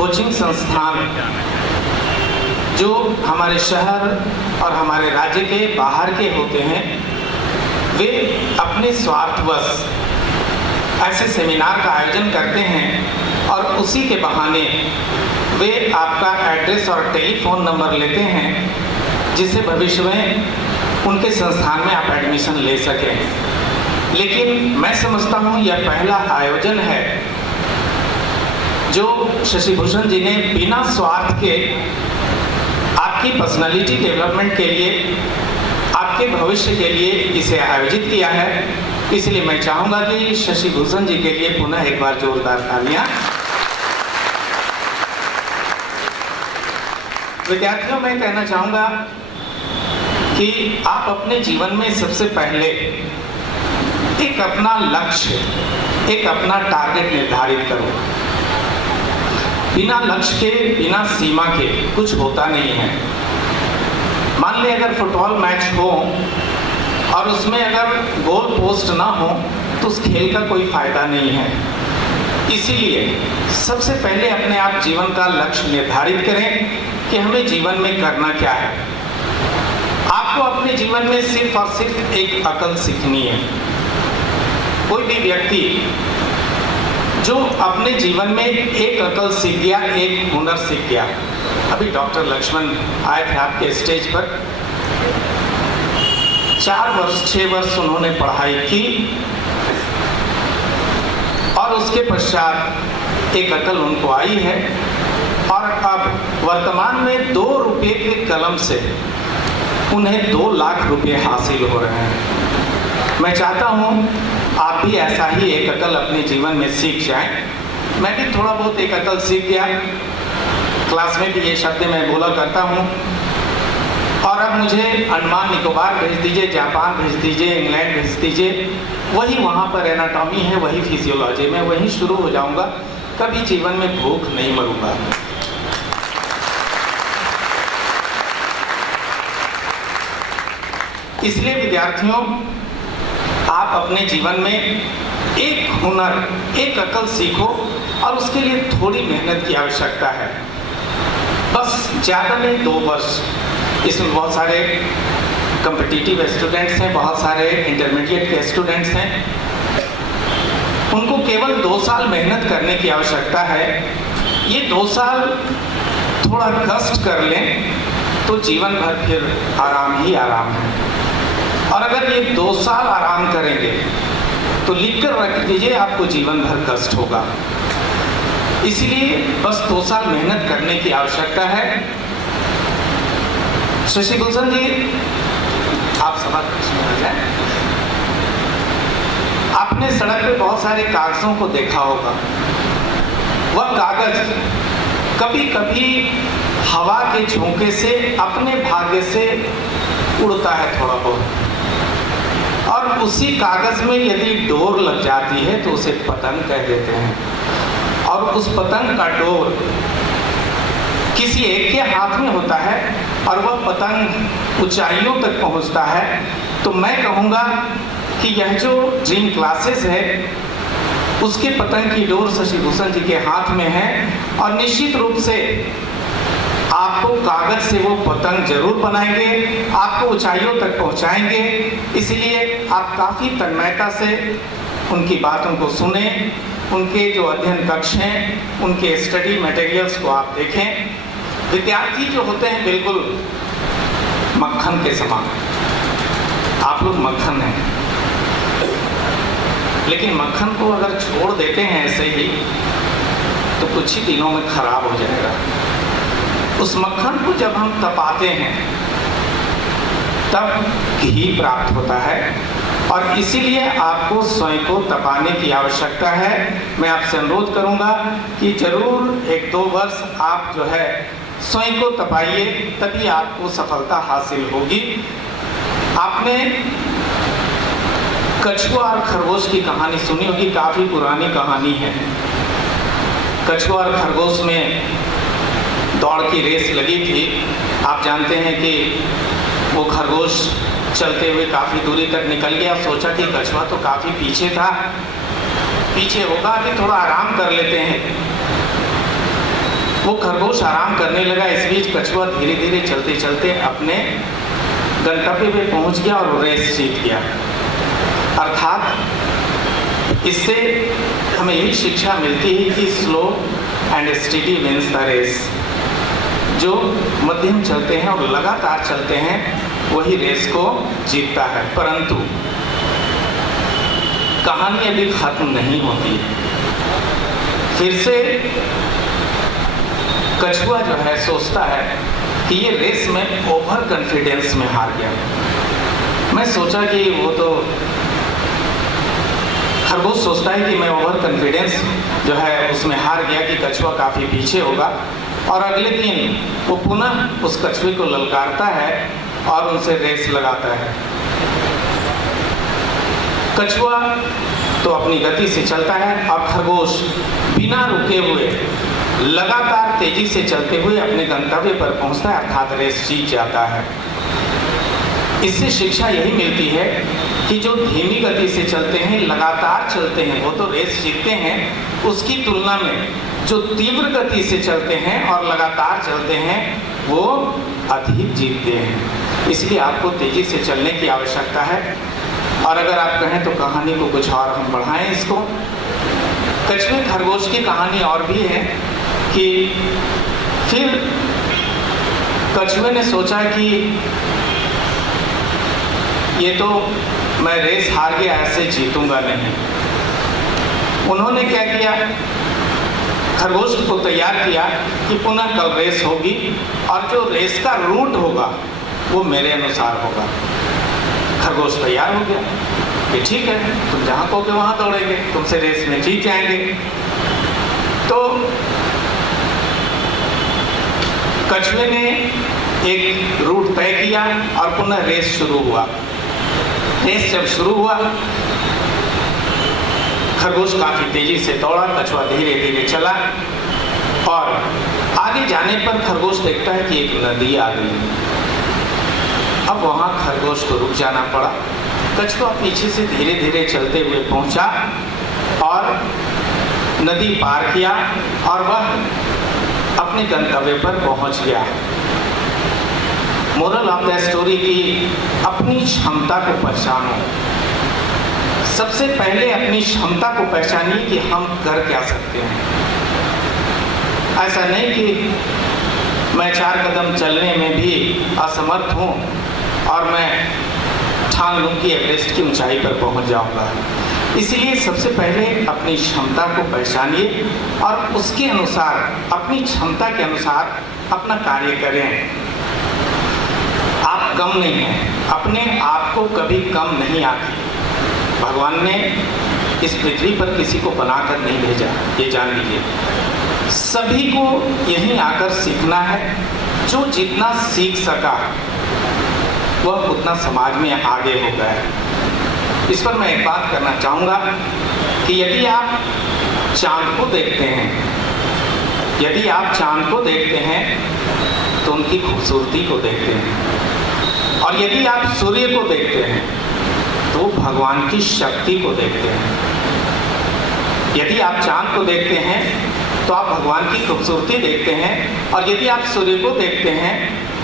Coaching संस्थान जो हमारे शहर और हमारे राज्य के बाहर के होते हैं, वे अपने स्वार्थवश ऐसे सेमिनार का आयोजन करते हैं और उसी के बहाने वे आपका एड्रेस और टेलीफोन नंबर लेते हैं, जिससे भविष्य में उनके संस्थान में आप एडमिशन ले सकें। लेकिन मैं समझता हूँ यह पहला आयोजन है जो शशि भूषण जी ने बिना स्वार्थ के आपकी पर्सनालिटी डेवलपमेंट के लिए, आपके भविष्य के लिए इसे आयोजित किया है। इसलिए मैं चाहूँगा कि शशि भूषण जी के लिए पुनः एक बार जोरदार तालियां। विद्यार्थियों, मैं कहना चाहूँगा कि आप अपने जीवन में सबसे पहले एक अपना लक्ष्य, एक अपना टारगेट निर्धारित करो। बिना लक्ष्य के, बिना सीमा के कुछ होता नहीं है। मान ले अगर फुटबॉल मैच हो और उसमें अगर गोल पोस्ट ना हो तो उस खेल का कोई फायदा नहीं है। इसीलिए सबसे पहले अपने आप जीवन का लक्ष्य निर्धारित करें कि हमें जीवन में करना क्या है। आपको अपने जीवन में सिर्फ और सिर्फ एक अकल सीखनी है। कोई भी व्यक्ति जो अपने जीवन में एक अकल सीख गया, एक हुनर सीख गया। अभी डॉक्टर लक्ष्मण आए थे आपके स्टेज पर। 4 वर्ष 6 वर्ष उन्होंने पढ़ाई की और उसके पश्चात एक अकल उनको आई है और अब वर्तमान में 2 रुपये के कलम से उन्हें 2 लाख रुपए हासिल हो रहे हैं। मैं चाहता हूँ आप भी ऐसा ही एक अकल अपने जीवन में सीख जाएं। मैं भी थोड़ा बहुत एक अकल सीख गया। क्लास में भी ये शब्द मैं बोला करता हूँ। और अब मुझे अंडमान निकोबार भेज दीजिए, जापान भेज दीजिए, इंग्लैंड भेज दीजिए, वही वहाँ पर एनाटॉमी है, वही फिजियोलॉजी, मैं वहीं शुरू हो जाऊँगा। कभी जीवन में भूख नहीं मरूंगा। इसलिए विद्यार्थियों, आप अपने जीवन में एक हुनर, एक अकल सीखो और उसके लिए थोड़ी मेहनत की आवश्यकता है। बस ज़्यादा नहीं, 2 वर्ष। इसमें बहुत सारे कॉम्पिटिटिव स्टूडेंट्स हैं, बहुत सारे इंटरमीडिएट के स्टूडेंट्स हैं। उनको केवल 2 साल मेहनत करने की आवश्यकता है। ये 2 साल थोड़ा कष्ट कर लें तो जीवन भर फिर आराम ही आराम है। और अगर ये 2 साल आराम करेंगे तो लिख कर रख दीजिए, आपको जीवन भर कष्ट होगा। इसलिए बस 2 साल मेहनत करने की आवश्यकता है। शशि भूषण जी, आप सवाल पूछने आ जाए। आपने सड़क पे बहुत सारे कागजों को देखा होगा। वह कागज कभी कभी हवा के झोंके से अपने भाग्य से उड़ता है थोड़ा बहुत, और उसी कागज में यदि डोर लग जाती है तो उसे पतंग कह देते हैं। और उस पतंग का डोर किसी एक के हाथ में होता है और वह पतंग ऊंचाइयों तक पहुंचता है। तो मैं कहूँगा कि यह जो ड्रीम क्लासेस है उसके पतंग की डोर शशि भूषण जी के हाथ में है और निश्चित रूप से आपको कागज से वो पतंग जरूर बनाएंगे, आपको ऊंचाइयों तक पहुंचाएंगे। इसलिए आप काफ़ी तन्मयता से उनकी बातों को सुने, उनके जो अध्ययन कक्ष हैं, उनके स्टडी मटेरियल्स को आप देखें। विद्यार्थी जो होते हैं बिल्कुल मक्खन के समान। आप लोग मक्खन हैं, लेकिन मक्खन को अगर छोड़ देते हैं ऐसे ही तो कुछ ही दिनों में खराब हो जाएगा। उस मक्खन को जब हम तपाते हैं तब घी प्राप्त होता है और इसीलिए आपको स्वयं को तपाने की आवश्यकता है। मैं आपसे अनुरोध करूंगा कि जरूर 1-2 वर्ष आप जो है स्वयं को तपाइए, तभी आपको सफलता हासिल होगी। आपने कछुआ और खरगोश की कहानी सुनी होगी, काफ़ी पुरानी कहानी है। कछुआ और खरगोश में दौड़ की रेस लगी थी। आप जानते हैं कि वो खरगोश चलते हुए काफ़ी दूरी तक निकल गया, सोचा कि कछुआ तो काफ़ी पीछे था, पीछे होगा, अभी थोड़ा आराम कर लेते हैं। वो खरगोश आराम करने लगा। इस बीच कछुआ धीरे धीरे चलते चलते अपने गंतव्य पे पहुंच गया और रेस जीत गया। अर्थात इससे हमें यही शिक्षा मिलती है कि slow and steady wins the race. जो मध्यम चलते हैं और लगातार चलते हैं वही रेस को जीतता है। परंतु कहानी अभी खत्म नहीं होती है। फिर से कछुआ जो है सोचता है कि ये रेस में ओवर कॉन्फिडेंस में हार गया। मैं सोचा कि वो तो खरगोश सोचता है कि मैं ओवर कॉन्फिडेंस जो है उसमें हार गया कि कछुआ काफ़ी पीछे होगा, और अगले दिन वो पुनः उस कछुए को ललकारता है और उनसे रेस लगाता है। कछुआ तो अपनी गति से चलता है और खरगोश बिना रुके हुए लगातार तेजी से चलते हुए अपने गंतव्य पर पहुंचता है, अर्थात रेस जीत जाता है। इससे शिक्षा यही मिलती है कि जो धीमी गति से चलते हैं, लगातार चलते हैं, वो तो रेस जीतते हैं, उसकी तुलना में जो तीव्र गति से चलते हैं और लगातार चलते हैं वो अधिक जीतते हैं। इसलिए आपको तेजी से चलने की आवश्यकता है। और अगर आप कहें तो कहानी को कुछ और हम बढ़ाएं इसको। कछुए खरगोश की कहानी और भी है कि फिर कछुए ने सोचा कि ये तो मैं रेस हार गया, ऐसे जीतूंगा नहीं। उन्होंने क्या किया, खरगोश को तैयार किया कि पुनः कल रेस होगी और जो रेस का रूट होगा वो मेरे अनुसार होगा। खरगोश तैयार हो गया कि ठीक है, तुम जहाँ कहोगे वहाँ दौड़ेंगे, तुमसे रेस में जीत जाएंगे। तो कछुए ने एक रूट तय किया और पुनः रेस शुरू हुआ। रेस जब शुरू हुआ, खरगोश काफ़ी तेजी से दौड़ा, कछुआ धीरे धीरे चला और आगे जाने पर खरगोश देखता है कि एक नदी आ गई। अब वहाँ खरगोश को रुक जाना पड़ा। कछुआ पीछे से धीरे धीरे चलते हुए पहुँचा और नदी पार किया और वह अपने गंतव्य पर पहुँच गया। मोरल ऑफ द स्टोरी की अपनी क्षमता को पहचानो। सबसे पहले अपनी क्षमता को पहचानिए कि हम कर क्या सकते हैं। ऐसा नहीं कि मैं 4 कदम चलने में भी असमर्थ हूँ और मैं ठान लूँ कि एवरेस्ट की ऊंचाई पर पहुँच जाऊँगा। इसलिए सबसे पहले अपनी क्षमता को पहचानिए और उसके अनुसार, अपनी क्षमता के अनुसार अपना कार्य करें। आप कम नहीं हैं, अपने आप को कभी कम नहीं आती। भगवान ने इस पृथ्वी पर किसी को बनाकर नहीं भेजा, ये जान लीजिए। सभी को यहीं आकर सीखना है। जो जितना सीख सका वह उतना समाज में आगे हो गया है। इस पर मैं एक बात करना चाहूँगा कि यदि आप चाँद को देखते हैं, यदि आप चाँद को देखते हैं तो उनकी खूबसूरती को देखते हैं, और यदि आप सूर्य को देखते हैं तो भगवान की शक्ति को देखते हैं। यदि आप चाँद को देखते हैं तो आप भगवान की खूबसूरती देखते हैं, और यदि आप सूर्य को देखते हैं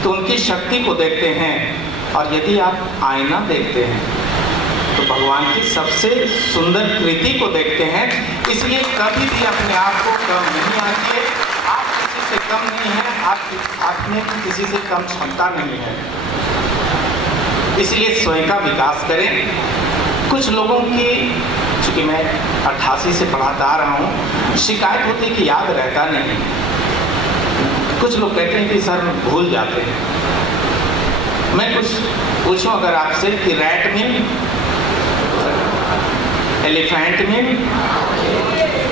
तो उनकी शक्ति को देखते हैं, और यदि आप आईना देखते हैं तो भगवान की सबसे सुंदर कृति को देखते हैं। इसलिए कभी भी अपने आप को कम नहीं आंकिए। आप किसी से कम नहीं हैं, आप में किसी से कम क्षमता नहीं है। इसलिए स्वयं का विकास करें। कुछ लोगों की, चूँकि मैं 88 से पढ़ाता आ रहा हूँ, शिकायत होती कि याद रहता नहीं। कुछ लोग कहते हैं कि सर भूल जाते हैं। मैं कुछ पूछूं अगर आपसे कि रैट मीन, एलिफेंट मीन,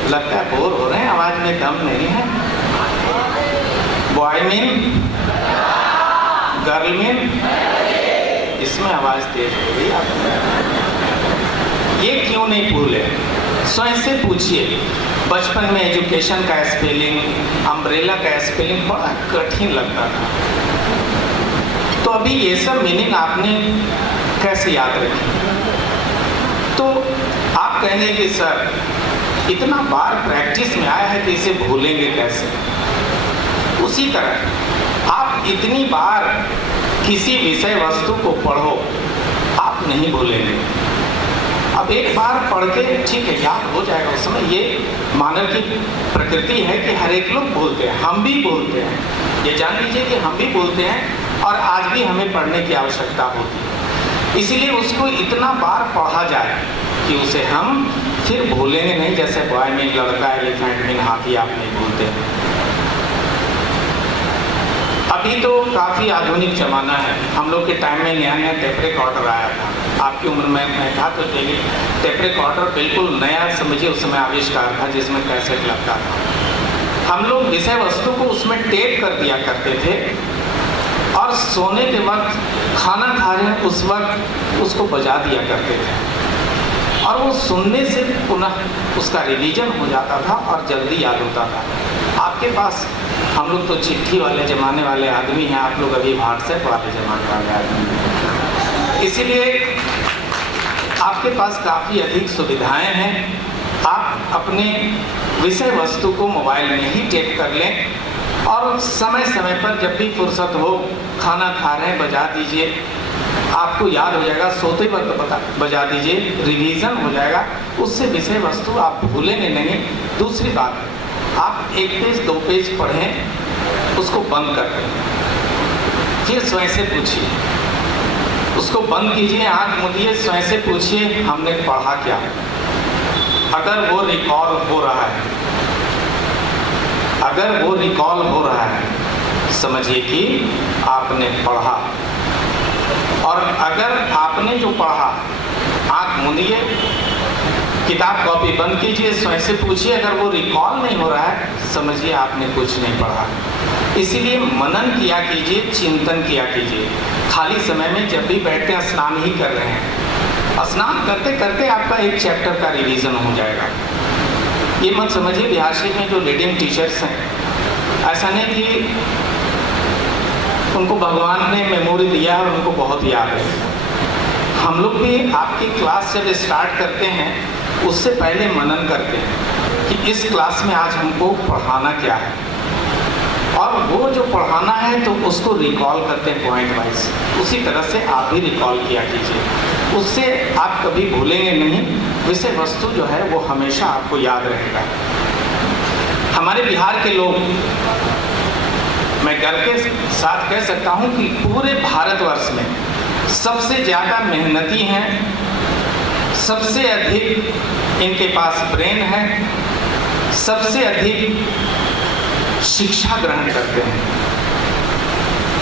लगता है बोर हो रहे हैं, आवाज में दम नहीं है। बॉय मीन, गर्ल मीन, इसमें आवाज तेज हो गई आपने। ये क्यों नहीं भूले? स्वयं से पूछिए। बचपन में एजुकेशन का स्पेलिंग, अम्ब्रेला का स्पेलिंग बड़ा कठिन लगता था, तो अभी ये सब मीनिंग आपने कैसे याद रखी? तो आप कहेंगे कि सर इतना बार प्रैक्टिस में आया है कि इसे भूलेंगे कैसे? उसी तरह आप इतनी बार किसी विषय वस्तु को पढ़ो, आप नहीं भूलेंगे। अब एक बार पढ़ के ठीक है, याद हो जाएगा उस समय। ये मानव की प्रकृति है कि हर एक लोग बोलते हैं, हम भी बोलते हैं। ये जान लीजिए कि हम भी बोलते हैं और आज भी हमें पढ़ने की आवश्यकता होती है। इसीलिए उसको इतना बार पढ़ा जाए कि उसे हम फिर भूलेंगे नहीं। जैसे बॉय मीन लड़का, एलिफेंट मीन हाथी आप नहीं भूलते हैं। अभी तो काफ़ी आधुनिक ज़माना है। हम लोग के टाइम में नया नया टेप रिकॉर्डर आया था। आपकी उम्र में मैं था तो टेप रिकॉर्डर बिल्कुल नया समझिए उस समय आविष्कार था, जिसमें कैसेट लगता था। हम लोग विषय वस्तु को उसमें टेप कर दिया करते थे और सोने के वक्त, खाना खा रहे हैं उस वक्त उसको बजा दिया करते थे और वो सुनने से पुनः उसका रिवीजन हो जाता था और जल्दी याद होता था। आपके पास, हम लोग तो चिट्ठी वाले ज़माने वाले आदमी हैं, आप लोग अभी व्हाट्सएप वाले ज़माने वाले आदमी हैं। इसीलिए आपके पास काफ़ी अधिक सुविधाएं हैं। आप अपने विषय वस्तु को मोबाइल में ही टेप कर लें और समय समय पर जब भी फुर्सत हो, खाना खा रहे हैं बजा दीजिए, आपको याद हो जाएगा। सोते वक्त बजा दीजिए, रिवीजन हो जाएगा। उससे विषय वस्तु आप भूलेंगे नहीं। दूसरी बात, आप 1 पेज 2 पेज पढ़ें, उसको बंद कर दें, फिर स्वयं से पूछिए। उसको बंद कीजिए, आँख मूंदिए, स्वयं से पूछिए हमने पढ़ा क्या। अगर वो रिकॉल हो रहा है, अगर वो रिकॉल हो रहा है, समझिए कि आपने पढ़ा। और अगर आपने जो पढ़ा, आँख मूंदिए, किताब कॉपी बंद कीजिए, स्वयं से पूछिए। अगर वो रिकॉल नहीं हो रहा है, समझिए आपने कुछ नहीं पढ़ा। इसीलिए मनन किया कीजिए, चिंतन किया कीजिए। खाली समय में जब भी बैठते हैं, स्नान ही कर रहे हैं, स्नान करते करते आपका एक चैप्टर का रिवीजन हो जाएगा। ये मत समझिए बिहार शरीफ में जो रीडिंग टीचर्स हैं, ऐसा नहीं कि उनको भगवान ने मेमोरी दिया और उनको बहुत याद है। हम लोग भी आपकी क्लास जब स्टार्ट करते हैं, उससे पहले मनन करते हैं कि इस क्लास में आज हमको पढ़ाना क्या है, और वो जो पढ़ाना है तो उसको रिकॉल करते हैं पॉइंट वाइज। उसी तरह से आप भी रिकॉल किया कीजिए, उससे आप कभी भूलेंगे नहीं। विषय वस्तु जो है वो हमेशा आपको याद रहेगा। हमारे बिहार के लोग, मैं गर्व के साथ कह सकता हूँ कि पूरे भारतवर्ष में सबसे ज़्यादा मेहनती हैं, सबसे अधिक इनके पास ब्रेन है, सबसे अधिक शिक्षा ग्रहण करते हैं।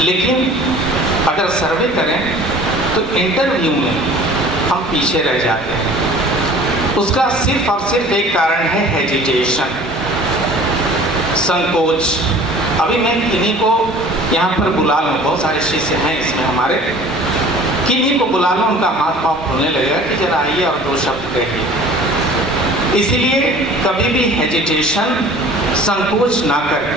लेकिन अगर सर्वे करें तो इंटरव्यू में हम पीछे रह जाते हैं। उसका सिर्फ और सिर्फ एक कारण है हेजिटेशन, संकोच। अभी मैं किन्हीं को यहाँ पर बुला लूँ, बहुत सारे शिष्य हैं इसमें हमारे, किन्हीं को बुला लो, उनका हाथ पाँव फूलने लगेगा कि जरा आइए और 2 शब्द कहिए। इसलिए कभी भी हेजिटेशन, संकोच ना करें।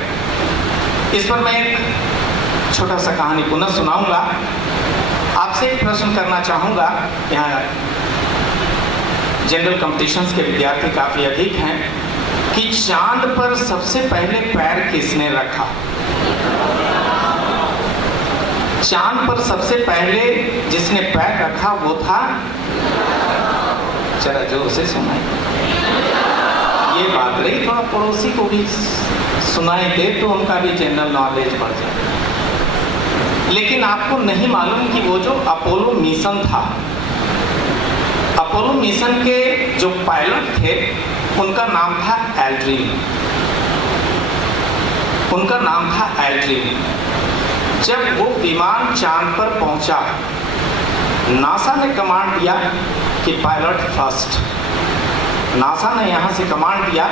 इस पर मैं एक छोटा सा कहानी पुनः सुनाऊंगा। आपसे एक प्रश्न करना चाहूँगा। यहाँ जनरल कॉम्पिटिशन्स के विद्यार्थी काफ़ी अधिक हैं कि चांद पर सबसे पहले पैर किसने रखा? चांद पर सबसे पहले जिसने पैर रखा वो था, जरा जोर से सुनाए। ये बात रही, थोड़ा पड़ोसी को भी सुनाई दे तो उनका भी जनरल नॉलेज बढ़ जाए। लेकिन आपको नहीं मालूम कि वो जो अपोलो मिशन था, अपोलो मिशन के जो पायलट थे उनका नाम था एल्ड्रिन। उनका नाम था एल्ड्रिन। जब वो विमान चांद पर पहुंचा, नासा ने कमांड दिया कि पायलट फर्स्ट। नासा ने यहाँ से कमांड दिया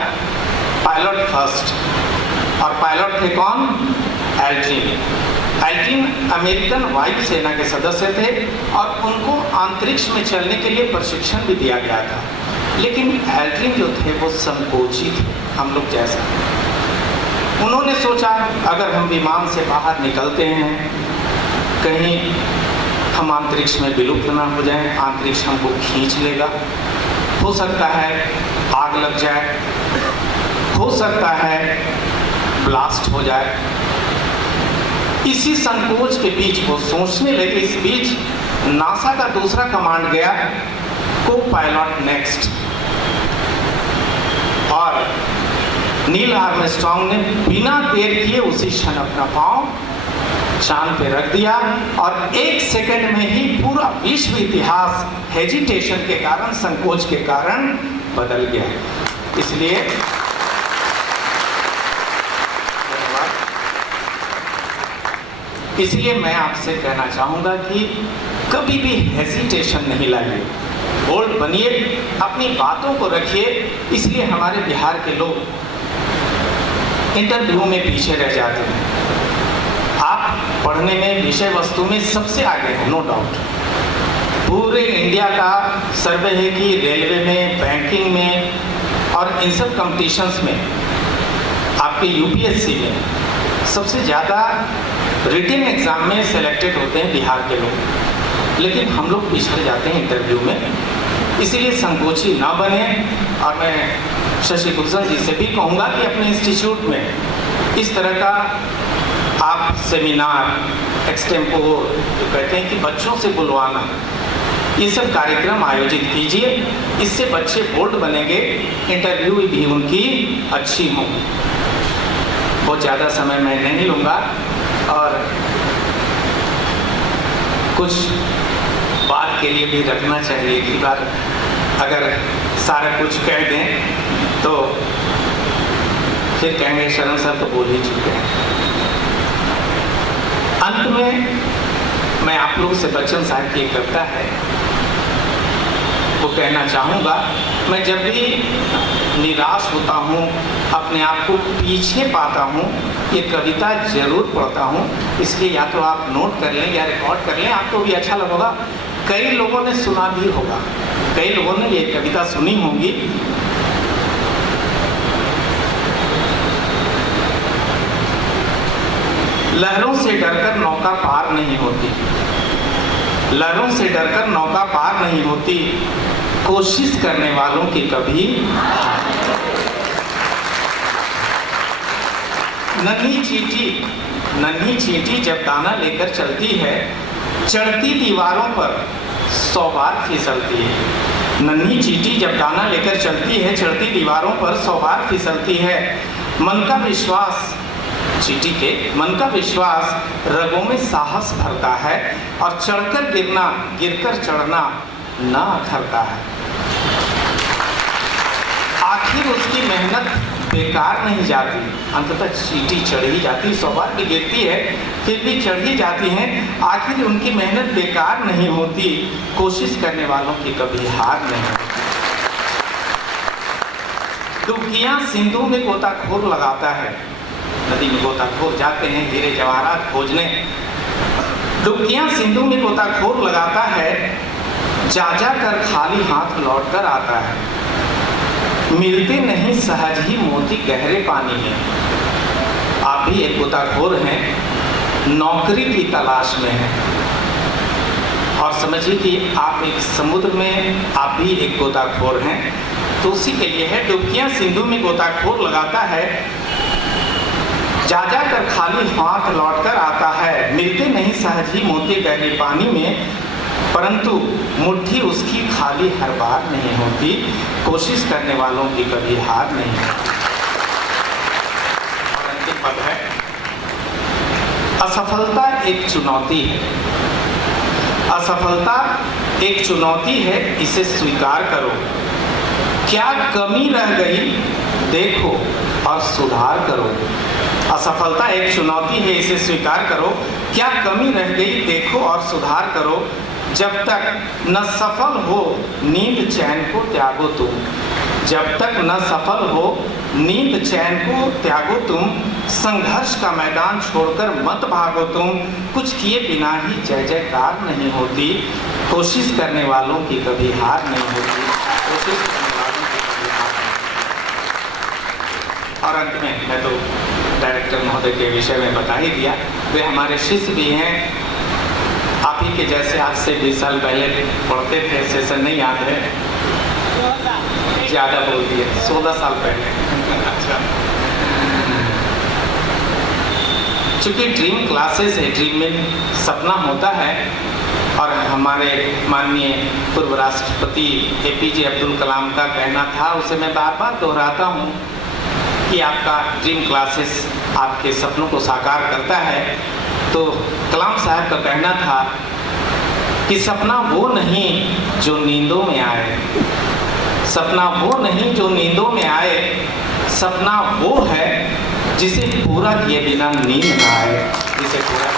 पायलट फर्स्ट, और पायलट थे कौन? एल्ड्रिन। एल्ड्रिन अमेरिकन वायुसेना के सदस्य थे और उनको अंतरिक्ष में चलने के लिए प्रशिक्षण भी दिया गया था। लेकिन एल्ड्रिन जो थे वो संकोची थे, हम लोग जैसा। उन्होंने सोचा अगर हम विमान से बाहर निकलते हैं, कहीं हम अंतरिक्ष में विलुप्त ना हो जाएं, अंतरिक्ष हमको खींच लेगा, हो सकता है आग लग जाए, हो सकता है ब्लास्ट हो जाए, इसी संकोच के बीच वो सोचने लगे, इस बीच नासा का दूसरा कमांड गया, को पायलट नेक्स्ट, और नील आर्मस्ट्रांग ने बिना देर किए उसी क्षण अपना पांव चांद पे रख दिया, और 1 सेकंड में ही पूरा विश्व इतिहास हेजिटेशन के कारण, संकोच के कारण बदल गया। इसलिए मैं आपसे कहना चाहूँगा कि कभी भी हेजिटेशन नहीं लाइए, बोल्ड बनिए, अपनी बातों को रखिए। इसलिए हमारे बिहार के लोग इंटरव्यू में पीछे रह जाते हैं। आप पढ़ने में, विषय वस्तु में सबसे आगे हैं, नो डाउट। पूरे इंडिया का सर्वे है कि रेलवे में, बैंकिंग में और इन सब कॉम्पिटिशन्स में, आपके यूपीएससी में सबसे ज़्यादा रिटन एग्ज़ाम में सेलेक्टेड होते हैं बिहार के लोग, लेकिन हम लोग पिछड़ जाते हैं इंटरव्यू में। इसीलिए संकोची ना बने। और मैं शशि भूषण जी से भी कहूँगा कि अपने इंस्टीट्यूट में इस तरह का आप सेमिनार, एक्सटेम्पोर जो कहते हैं कि बच्चों से बुलवाना, ये सब कार्यक्रम आयोजित कीजिए। इससे बच्चे बोल्ड बनेंगे, इंटरव्यू भी उनकी अच्छी होंगी। बहुत ज़्यादा समय मैं नहीं लूँगा और कुछ बात के लिए भी रखना चाहिए कि बार अगर सारा कुछ कह दें तो फिर कहेंगे शरण सर तो बोल ही चुके हैं। अंत में मैं आप लोगों से बच्चन साहब की एक कविता है वो कहना चाहूँगा। मैं जब भी निराश होता हूँ, अपने आप को पीछे पाता हूँ, ये कविता जरूर पढ़ता हूँ। इसलिए या तो आप नोट कर लें या रिकॉर्ड कर लें, आपको भी अच्छा लगेगा। कई लोगों ने सुना भी होगा, कई लोगों ने ये कविता सुनी होगी। लहरों से डरकर नौका पार नहीं होती, लहरों से डरकर नौका पार नहीं होती, कोशिश करने वालों की कभी। नन्ही चींटी जब दाना लेकर चलती है, चढ़ती दीवारों पर 100 बार फिसलती है। नन्ही चींटी जब दाना लेकर चलती है, चढ़ती दीवारों पर 100 बार फिसलती है। मन का विश्वास, चींटी के मन का विश्वास रगों में साहस भरता है, और चढ़कर गिरना, गिरकर चढ़ना ना अखरता है। आखिर उसकी मेहनत बेकार नहीं जाती, अंततः चींटी चढ़ ही जाती, 100 बार भी गिरती है फिर भी चढ़ ही जाती हैं। आखिर उनकी मेहनत बेकार नहीं होती, कोशिश करने वालों की कभी हार नहीं होती। डुबकियां सिंधु में गोताखोर लगाता है, नदी में गोताखोर जाते हैं हीरे जवाहरात खोजने। डुबकियां सिंधु में गोताखोर लगाता है, जा जा कर खाली हाथ लौट कर आता है। मिलते नहीं सहज ही मोती गहरे पानी में। आप भी एक गोताखोर हैं, नौकरी की तलाश में हैं, और समझिए कि आप एक समुद्र में, आप भी एक गोताखोर हैं। तो उसी के लिए है, डुबकियां सिंधु में गोताखोर लगाता है, जा जा कर खाली हाथ लौट कर आता है। मिलते नहीं सहज ही मोती गहरे पानी में, परंतु मुट्ठी उसकी खाली हर बार नहीं होती, कोशिश करने वालों की कभी हार नहीं होती। और अंतिम पद है, असफलता एक चुनौती है। असफलता एक चुनौती है, इसे स्वीकार करो। क्या कमी रह गई देखो और सुधार करो। असफलता एक चुनौती है, इसे स्वीकार करो। क्या कमी रह गई देखो और सुधार करो। जब तक न सफल हो नींद चैन को त्यागो तुम। जब तक न सफल हो नींद चैन को त्यागो तुम। संघर्ष का मैदान छोड़कर मत भागो तुम। कुछ किए बिना ही जय जयकार नहीं होती, कोशिश करने वालों की कभी हार नहीं होती। कोशिश करने वालों की कभी हार नहीं। और अंत में मैं तो डायरेक्टर महोदय के विषय में बता ही दिया, वे हमारे शिष्य भी हैं। आप ही के जैसे आज से 20 साल पहले पढ़ते थे, सेशन नहीं याद है, ज़्यादा बोल दिए, 16 साल पहले। अच्छा, चूँकि ड्रीम क्लासेस है, ड्रीम में सपना होता है, और हमारे माननीय पूर्व राष्ट्रपति APJ अब्दुल कलाम का कहना था, उसे मैं बार बार दोहराता हूँ कि आपका ड्रीम क्लासेस आपके सपनों को साकार करता है। तो कलाम साहब का कहना था कि सपना वो नहीं जो नींदों में आए, सपना वो नहीं जो नींदों में आए, सपना वो है जिसे पूरा किए बिना नींद ना आए, जिसे पूरा